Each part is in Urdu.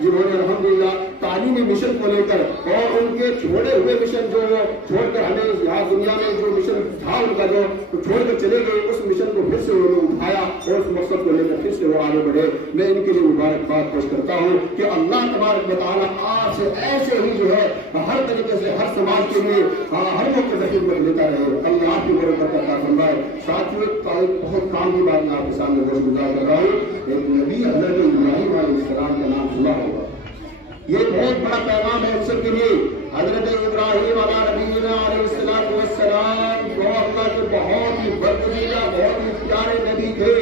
جنہوں نے الحمدللہ تعلیمی مشن کو لے کر اور ان کے چھوڑے ہوئے مشن جو چھوڑ کر ہمیں یہاں دنیا میں جو مشن تھا ان کا جو چھوڑ کر چلے گئے، اس مشن کو پھر سے انہوں نے اٹھایا اور اس مقصد کو لے کر پھر سے وہ آگے بڑھے. میں ان کے لیے مبارکباد پیش کرتا ہوں کہ اللہ تبارک و تعالیٰ آپ سے ایسے ہی جو ہے ہر طریقے سے ہر سماج کے لیے ہر موقع پر خدمت لیتا رہے. اللہ آپ کی برکت عطا فرمائے. ساتھیوں بہت کام کی بات میں آپ کے سامنے گوش گزار کر رہا ہوں. ایک نبی حضرت ابراہیم علیہ السلام کا نام سنا ہوگا. یہ بہت بڑا پیغام ہے ہم سب کے لیے. حضرت ابراہیم علیہ السلام جو اللہ کے بہت ہی برگزیدہ بہت ہی پیارے نبی تھے،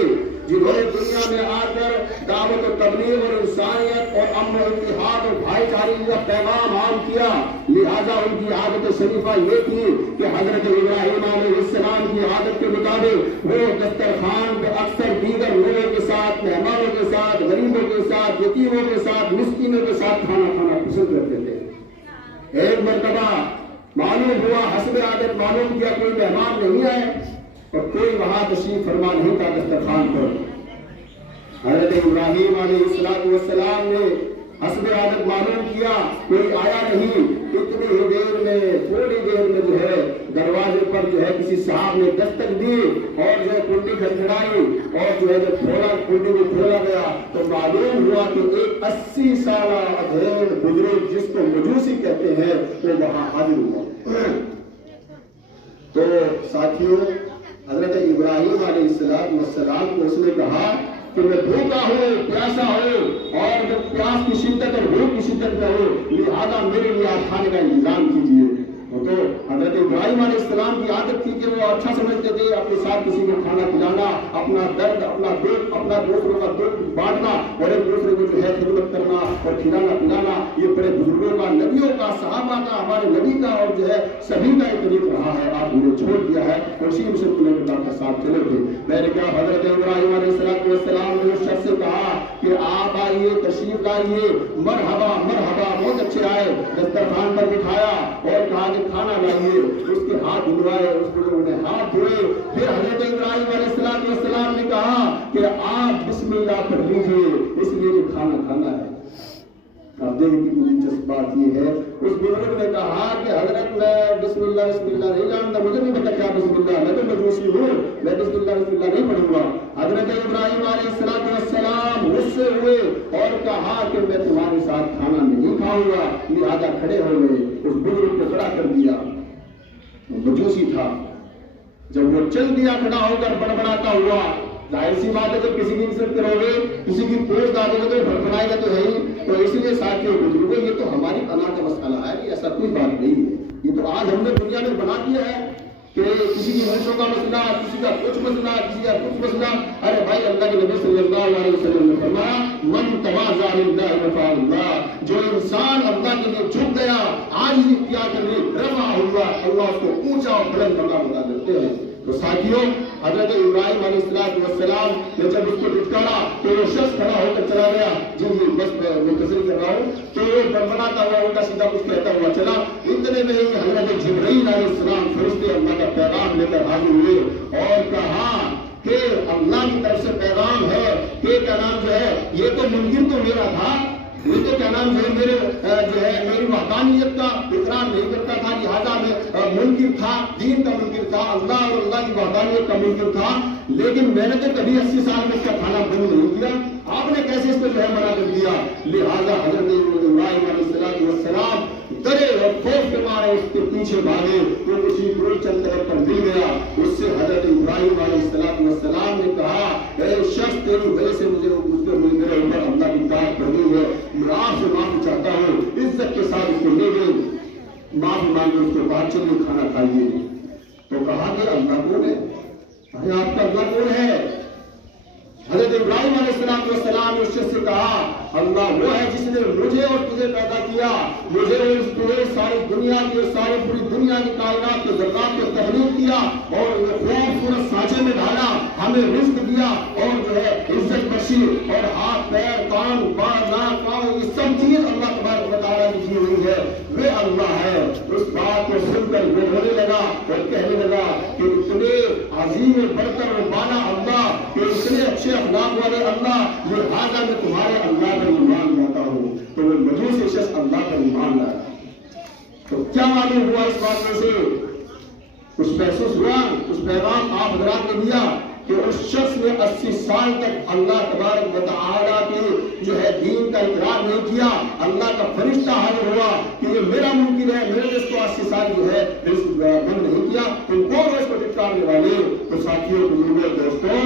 جنہوں نے دنیا میں آ کر دعوت و تبلیغ اور انسانیت اور امن و اتحاد اور بھائی چارگی کا پیغام عام کیا. لہذا ان کی عادت شریفہ یہ تھی کہ حضرت ابراہیم علیہ السلام کی عادت کے مطابق وہ دسترخوان پہ اکثر دیگر لوگوں کے ساتھ، مہمانوں کے ساتھ، غریبوں کے ساتھ، یتیموں کے ساتھ، مسکینوں کے ساتھ کھانا کھانا پسند کرتے تھے. ایک مرتبہ معلوم ہوا، حسب عادت معلوم کیا کوئی مہمان نہیں آئے اور کوئی وہاں تشریف فرما نہیں تھا دسترخوان پر. حضرت ابراہیم علیہ السلام نے حسب عادت معلوم کیا کوئی آیا نہیں. اتنی ہی دیر میں، تھوڑی دیر میں جو ہے دروازے پر جو ہے کسی صاحب نے دستک دی اور جو ہے کنڈی کھٹکھٹائی اور جو ہے جب کنڈی کو کھولا گیا تو معلوم ہوا کہ ایک 80 سالہ ادھیڑ بزرگ جس کو مجوسی کہتے ہیں وہ وہاں حاضر ہوا. تو ساتھیوں حضرت ابراہیم علیہ السلام کو اس نے کہا کہ میں بھوکا ہوں، پیاسا ہوں اور جب پیاس کی شدت اور بھوک کی شدت میں ہوں، لہٰذا میرے لیے آپ کھانے کا انتظام کیجیے. تو حضرت ابراہیم علیہ السلام کی عادت تھی کہ وہ اچھا سمجھتے تھے اپنے ساتھ کسی کو کھانا کھلانا، اپنا درد، اپنا دکھ، اپنا دوسروں کا دکھ بانٹنا اور ایک دوسرے کو جو ہے خدمت کرنا اور کھلانا پلانا، یہ بڑے بزرگوں کا، نبیوں کا، صحابہ کا، ہمارے نبی کا اور جو ہے سبھی کا ایک طریق رہا ہے. آپ نے چھوڑ دیا ہے اور اسی مشن کو لے کر ساتھ چلے تھے. میں نے کہا حضرت ابراہیم علیہ السلام نے اس شخص سے کہا کہ آپ آئیے، تشریف لائیے، مرحبا مرحبا، بہت اچھے آئے. دسترخوان پر بٹھایا اور کہا کہ کھانا لائیے. اس کے ہاتھ دھلوائے، اس کو انہوں نے ہاتھ دھوئے. پھر حضرت ابراہیم علیہ السلام نے کہا کہ آپ بسم اللہ پڑھ لیجیے اس لیے کہ کھانا کھانا ہے. اب دیکھیں کتنی دلچسپ بات یہ ہے. اس بزرگ نے کہا کہ حضرت میں بسم اللہ نہیں جانتا، مجھے نہیں پتا کیا بسم اللہ، میں تو مجوسی ہوں، میں بسم اللہ نہیں پڑھوں گا. حضرت ابراہیم علیہ السلام غصے ہوئے اور کہا کہ میں تمہارے ساتھ کھانا نہیں کھاؤں گا. لہٰذا کھڑے ہو گئے، اس بزرگ کو کھڑا کر دیا. مجوسی تھا، جب وہ چل دیا کھڑا ہو کر بڑبڑاتا ہوا، ظاہر سی بات ہے جب کسی کی عزت کرو گے، کسی کی پوچھ ڈالو گے تو بڑبڑائے گا تو ہے ہی. تو اس لیے ساتھیوں بزرگوں، یہ تو ہماری پناہ کا مسئلہ ہے کہ ایسا کوئی بات نہیں ہے. یہ تو آج ہم نے دنیا میں بنا دیا ہے کہ کسی کی منشوں کا مسئلہ، کسی کا کچھ مسئلہ، کسی کا کچھ مسئلہ. ارے بھائی اللہ کے نبی صلی اللہ علیہ وسلم نے فرمایا من تواضع للہ رفعہ اللہ، جو انسان اللہ کے لیے جھک گیا، عاجزی اختیار کر لی، رفعہ اللہ اس کو اونچا اور بلند مقام بنا دیتے ہیں. تو ساتھیوں حضرت ابراہیم علیہ السلام نے جب اس کو لٹکارا تو وہ شخص کھڑا ہو کر چلا گیا. جی بس مختصر کر رہا ہوں. تو وہ بڑبڑاتا ہوا الٹا سیدھا کچھ کہتا ہوا چلا. اتنے میں ہی حضرت جبرائیل علیہ السلام فرشتے اللہ کا پیغام لے کر حاضر ہوئے اور کہا کہ اللہ کی طرف سے پیغام ہے کہ کیا نام جو ہے یہ تو منکر تو میرا تھا، یہ تو کیا نام جو ہے میری وحدانیت کا اقرار نہیں کرتا تھا، لہٰذا میں منکر تھا، دین کا منکر تھا، اللہ اور اللہ کی وحدانیت کا منکر تھا. لیکن میں نے تو کبھی 80 سال میں اس کا کھانا بند نہیں کیا، آپ نے کیسے اس کو جو ہے منع کر دیا. لہٰذا حضرت ابراہیم علیہ السلام ڈرے اور خوف کے مارے اس کے پیچھے بھاگے. وہ کسی کوئی چند طرف پر مل گیا. اس سے حضرت ابراہیم علیہ السلام نے کہا اے شخص تیری وجہ سے مجھے میرے اوپر اللہ کی داد پڑ گئی ہے، میں آپ سے معافی چاہتا ہوں. عزت کے ساتھ اس کو لے گئے، معافی مانگے، اس کے بعد چلیے کھانا کھائیے. تو کہا کہ اللہ کون ہے؟ آپ کا اللہ کون ہے؟ حضرت ابراہیم علیہ السلام نے اس سے کہا اللہ وہ ہے جس نے مجھے اور تجھے پیدا کیا، مجھے اور تجھے ساری دنیا کی اور ساری پوری دنیا کی کائنات کے ذرات کو تخلیق کیا اور خوبصورت سانچے میں ڈالا، ہمیں رزق دیا اور جو ہے عزت بخشی اور ہاتھ پیر کان ناک پاؤں یہ سب چیز اللہ تبارک و تعالیٰ کی دی ہوئی ہے. وہ اللہ ہے. اس بات کو سن کر وہ رونے لگا اور کہنے لگا کہ اتنے عظیم برتر و بالا اللہ کہ اتنے اچھے اخلاق والے اللہ، لہٰذا میں تمہارے اللہ پر ایمان لاتا ہوں. تو وہ مجوسی شخص اللہ پر ایمان لایا. تو کیا معلوم ہوا اس بات میں سے؟ کچھ محسوس ہوا، کچھ پیغام آپ حضرات نے دیا کہ اس شخص نے 80 سال تک اللہ تبارک و تعالیٰ کے جو ہے دین کا اقرار نہیں کیا. اللہ کا فرشتہ حاضر ہوا کہ یہ میرا ممکن ہے، میں نے اس کو 80 سال جو ہے بند نہیں کیا، تم کون ہو اس کو ٹھٹکارنے والے؟ تو ساتھیوں، بزرگوں، دوستوں،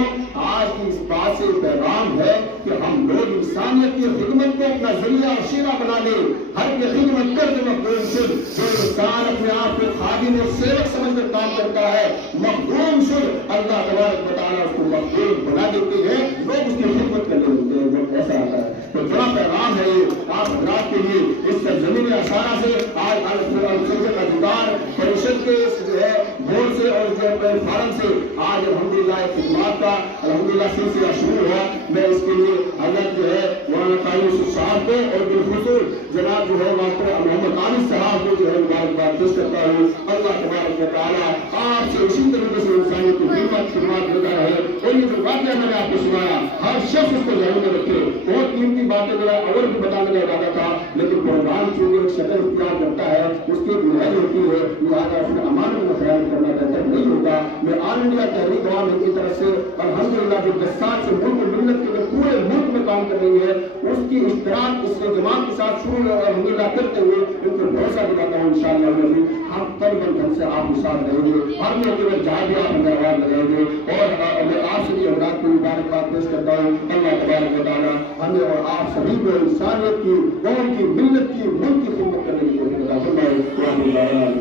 آج کی اس بات سے پیغام ہے کہ ہم لوگ انسانیت کی خدمت کو اپنا ذریعہ اور شیرہ بنا لیں. ہر کی خدمت کرتے مخدوم شد. جو انسان اپنے آپ کو خادم اور سیوک سمجھ کر کام کرتا ہے، مخدوم شد. اللہ تبارک و تعالیٰ اس کو مخدوم بنا دیتے ہیں، لوگ اس کی خدمت کرنے لگتے ہیں. جب ایسا آتا ہے تو بڑا پیغام ہے یہ آپ حضرات کے لیے. اس سرزمین اشارہ سے آج کا دیدار پریشد کے جو ہے بورڈ سے اور جو فارم سے آج الحمدللہ خدمات کا الحمدللہ سلسلہ شروع ہوا. میں اس کے لیے حضرت جو ہے مولانا قاری یوسف صاحب کو اور بالخصوص جناب جو ہے محمد عامر صاحب کو جو ہے مبارکباد پیش کرتا ہوں. اللہ تبارک و تعالیٰ آپ سے اسی طریقے سے انسانیت کی خدمات ہوتا رہے. اور یہ جو واقعہ میں نے آپ کو سنایا، ہر شخص اس کو ذہن میں رکھے. بہت قیمتی باتیں میرا اور بھی بتانے کا ارادہ تھا، لیکن پروگرام چونکہ ایک شکل اختیار کرتا ہے، اس کی ایک نہج ہوتی ہے، لہٰذا اس میں امانت کا خیال کرنا بہتر نہیں ہوتا. میں آل انڈیا تحریک عوام کی طرف سے الحمدللہ جو جسات سے ملک ملت کے پورے ملک میں کام کر رہی ہے، اس کی اشتراک اس جماعت کے ساتھ شروع الحمدللہ کرتے ہوئے ان کو بھروسہ دلاتا ہوں انشاءاللہ ہم طلب ڈھنگ سے آپ کے ساتھ رہیں گے. ہر موقع میں جہاں بھی آپ ہمیں لگائیں گے. اور میں آپ سے بھی حضرات کو مبارکباد پیش کرتا ہوں. اللہ تبارک و تعالیٰ ہمیں اور آپ سبھی کو انسانیت کی، قوم کی، ملت کی، ملک کی خدمت کرنے کی توفیق عطا فرمائے.